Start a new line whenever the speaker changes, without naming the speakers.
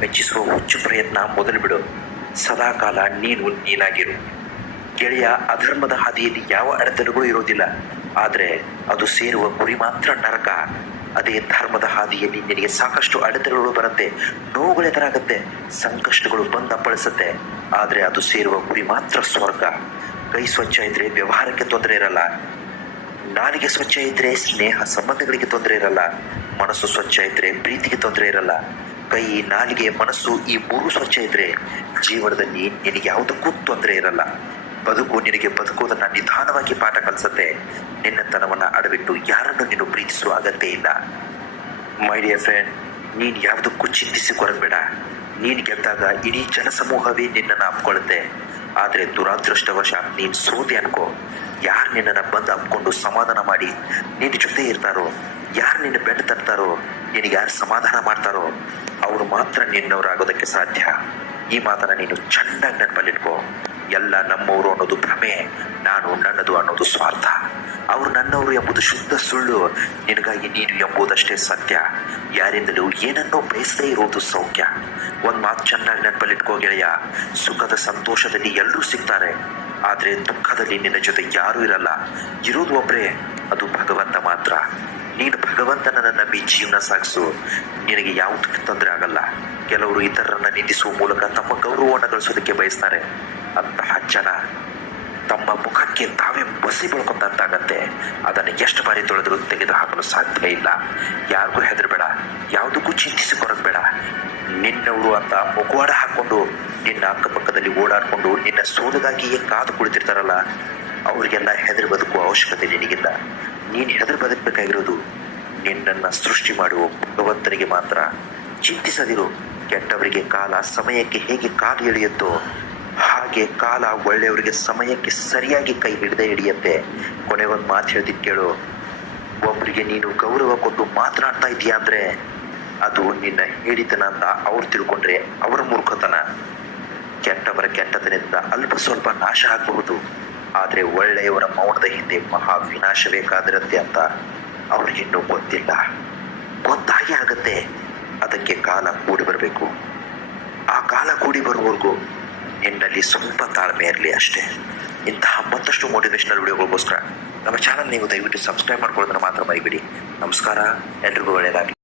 ಮೆಚ್ಚಿಸುವ ಹುಚ್ಚು ಪ್ರಯತ್ನ ಮೊದಲು ಬಿಡು ಸದಾಕಾಲ ನೀನು ನೀನಾಗಿರು. ಗೆಳೆಯ ಅಧರ್ಮದ ಹಾದಿಯಲ್ಲಿ ಯಾವ ಅಡೆತಡೆಗಳು ಇರೋದಿಲ್ಲ. ಆದರೆ ಅದು ಸೇರುವ ಗುರಿ ಮಾತ್ರ ನರಕ. ಅದೇ ಧರ್ಮದ ಹಾದಿಯಲ್ಲಿ ನಿನಗೆ ಸಾಕಷ್ಟು ಅಡೆತಡೆಗಳು ಬರುತ್ತೆ. ನೋವುಗಳು ಎದುರಾಗುತ್ತೆ ಸಂಕಷ್ಟಗಳು ಬಂದ ಬಳಸುತ್ತೆ. ಆದರೆ ಅದು ಸೇರುವ ಗುರಿ ಮಾತ್ರ ಸ್ವರ್ಗ. ಕೈ ಸ್ವಚ್ಛ ಇದ್ರೆ ವ್ಯವಹಾರಕ್ಕೆ ತೊಂದರೆ ಇರಲ್ಲ. ನಾಲಿಗೆ ಸ್ವಚ್ಛ ಇದ್ರೆ ಸ್ನೇಹ, ಸಂಬಂಧಗಳಿಗೆ ತೊಂದರೆ ಇರಲ್ಲ. ಮನಸ್ಸು ಸ್ವಚ್ಛ ಇದ್ರೆ ಪ್ರೀತಿಗೆ ತೊಂದರೆ ಇರಲ್ಲ. ಕೈ, ನಾಲಿಗೆ, ಮನಸ್ಸು ಈ ಮೂರು ಸ್ವಚ್ಛ ಇದ್ರೆ ಜೀವನದಲ್ಲಿ ನಿನಗೆ ಯಾವುದಕ್ಕೂ ತೊಂದರೆ ಇರಲ್ಲ. ಬದುಕು ನಿನಗೆ ಬದುಕುವುದನ್ನ ನಿಧಾನವಾಗಿ ಪಾಠ ಕಲಿಸುತ್ತೆ. ನಿನ್ನತನವನ್ನ ಅಡವಿಟ್ಟು ಯಾರನ್ನು ನೀನು ಪ್ರೀತಿಸುವ ಅಗತ್ಯ ಇಲ್ಲ. ಮೈ ಡಿಯರ್ ಫ್ರೆಂಡ್ ನೀನು ಯಾವುದಕ್ಕೂ ಚಿಂತಿಸಿ ಕೊರಬೇಡ ನೀನು ಗೆದ್ದಾಗ ಇಡೀ ಜನಸಮೂಹವೇ ನಿನ್ನನ್ನು ಅಪ್ಕೊಳ್ಳುತ್ತೆ ಆದರೆ ದುರಾದೃಷ್ಟವಶ ನೀನು ಸೋತೆ ಅನ್ಕೋ. ಯಾರು ನಿನ್ನನ್ನು ಬಂದು ಅಪ್ಕೊಂಡು ಸಮಾಧಾನ ಮಾಡಿ ನಿನ್ನ ಜೊತೆ ಇರ್ತಾರೋ, ಯಾರು ನಿನ್ನ ಬೆನ್ನು ತರ್ತಾರೋ ನಿನಗೆ ಯಾರು ಸಮಾಧಾನ ಮಾಡ್ತಾರೋ, ಅವರು ಮಾತ್ರ ನಿನ್ನವರಾಗೋದಕ್ಕೆ ಸಾಧ್ಯ. ಈ ಮಾತನ್ನ ನೀನು ಚೆನ್ನಾಗಿ ನೆನಪಲ್ಲಿಟ್ಕೋ ಎಲ್ಲ ನಮ್ಮವರು ಅನ್ನೋದು ಭ್ರಮೆ, ನಾನು ನನ್ನದು ಅನ್ನೋದು ಸ್ವಾರ್ಥ. ಅವರು ನನ್ನವರು ಎಂಬುದು ಶುದ್ಧ ಸುಳ್ಳು, ನಿನಗಾಗಿ ನೀನು ಎಂಬುದಷ್ಟೇ ಸತ್ಯ. ಯಾರಿಂದಲೂ ಏನನ್ನೋ ಬಯಸದೇ ಇರುವುದು ಸೌಖ್ಯ. ಒಂದು ಮಾತು ಚೆನ್ನಾಗಿ ನೆನಪಲ್ಲಿಟ್ಕೋ ಗೆಳೆಯ. ಸುಖದ ಸಂತೋಷದಲ್ಲಿ ಎಲ್ಲರೂ ಸಿಗ್ತಾರೆ. ಆದರೆ ದುಃಖದಲ್ಲಿ ನಿನ್ನ ಜೊತೆ ಯಾರೂ ಇರಲ್ಲ. ಇರೋದು ಒಬ್ಬರೇ ಅದು ಭಗವಂತ ಮಾತ್ರ. ನೀನು ಭಗವಂತನನ್ನ ನಂಬಿ ಜೀವನ ಸಾಗಿಸು. ನಿನಗೆ ಯಾವುದಕ್ಕೆ ತೊಂದರೆ ಆಗಲ್ಲ. ಕೆಲವರು ಇತರರನ್ನ ನಿಂದಿಸುವ ಮೂಲಕ ತಮ್ಮ ಗೌರವವನ್ನು ಗಳಿಸೋದಕ್ಕೆ ಬಯಸ್ತಾರೆ. ಅಂತಹ ಜನ ತಮ್ಮ ಮುಖಕ್ಕೆ ತಾವೇ ಬಸಿ ಬಳ್ಕೊಂಡಂತಾಗತ್ತೆ. ಅದನ್ನು ಎಷ್ಟು ಬಾರಿ ತೊಳೆದರೂ ತೆಗೆದು ಹಾಕಲು ಸಾಧ್ಯ ಇಲ್ಲ. ಯಾರಿಗೂ ಹೆದರಬೇಡ. ಯಾವುದಕ್ಕೂ ಚಿಂತಿಸಿಕೊಳ್ಳೋದು ಬೇಡ. ನಿನ್ನವರು ಅಂತ ಮುಖವಾಡ ಹಾಕೊಂಡು ನಿನ್ನ ಅಕ್ಕಪಕ್ಕದಲ್ಲಿ ಓಡಾಡಿಕೊಂಡು ನಿನ್ನ ಸೋಲಿಗಾಗಿಯೇ ಕಾದು ಕುಳಿತಿರ್ತಾರಲ್ಲ, ಅವರಿಗೆಲ್ಲ ಹೆದರು ಬದುಕುವ ಅವಶ್ಯಕತೆ ನಿನಗಿಲ್ಲ. ನೀನು ಹೆದರು ಬದುಕಬೇಕಾಗಿರೋದು ನಿನ್ನನ್ನು ಸೃಷ್ಟಿ ಮಾಡುವ ಭಗವಂತನಿಗೆ ಮಾತ್ರ. ಚಿಂತಿಸದಿರು, ಕೆಟ್ಟವರಿಗೆ ಕಾಲ ಸಮಯಕ್ಕೆ ಹೇಗೆ ಕಾಲು ಎಳೆಯುತ್ತೋ ಹಾಗೆ ಕಾಲ ಒಳ್ಳೆಯವರಿಗೆ ಸಮಯಕ್ಕೆ ಸರಿಯಾಗಿ ಕೈ ಹಿಡಿದೇ ಹಿಡಿಯತ್ತೆ. ಕೊನೆಗೊಂದು ಮಾತು ಹೇಳ್ತಿದ್ದು ಕೇಳು. ಒಬ್ಬರಿಗೆ ನೀನು ಗೌರವ ಕೊಟ್ಟು ಮಾತನಾಡ್ತಾ ಇದೀಯಾ ಅಂದ್ರೆ ಅದು ನಿನ್ನ ಹೇಳಿತನ ಅಂತ ಅವ್ರು ತಿಳ್ಕೊಂಡ್ರೆ ಅವರ ಮೂರ್ಖತನ. ಕೆಟ್ಟವರ ಕೆಟ್ಟತನದಿಂದ ಅಲ್ಪ ಸ್ವಲ್ಪ ನಾಶ ಆಗಬಹುದು. ಆದರೆ ಒಳ್ಳೆಯವರ ಮೌನದ ಹಿಂದೆ ಮಹಾ ವಿನಾಶ ಬೇಕಾದಿರುತ್ತೆ ಅಂತ ಅವ್ರಿಗಿನ್ನೂ ಗೊತ್ತಿಲ್ಲ. ಗೊತ್ತಾಗಿ ಆಗುತ್ತೆ. ಅದಕ್ಕೆ ಕಾಲ ಕೂಡಿ ಬರಬೇಕು. ಆ ಕಾಲ ಕೂಡಿ ಬರುವವರೆಗೂ ನಿನ್ನಲ್ಲಿ ಸ್ವಲ್ಪ ತಾಳ್ಮೆ ಇರಲಿ ಅಷ್ಟೇ. ಇಂತಹ ಮತ್ತಷ್ಟು ಮೋಟಿವೇಶನಲ್ ವಿಡಿಯೋಗಳಿಗೋಸ್ಕರ ನಮ್ಮ ಚಾನಲ್ ನೀವು ದಯವಿಟ್ಟು ಸಬ್ಸ್ಕ್ರೈಬ್ ಮಾಡ್ಕೊಳ್ಳೋದನ್ನು ಮಾತ್ರ ಮರಿಬೇಡಿ. ನಮಸ್ಕಾರ. ಎಲ್ರಿಗೂ ಒಳ್ಳೆಯದಾಗಲಿ.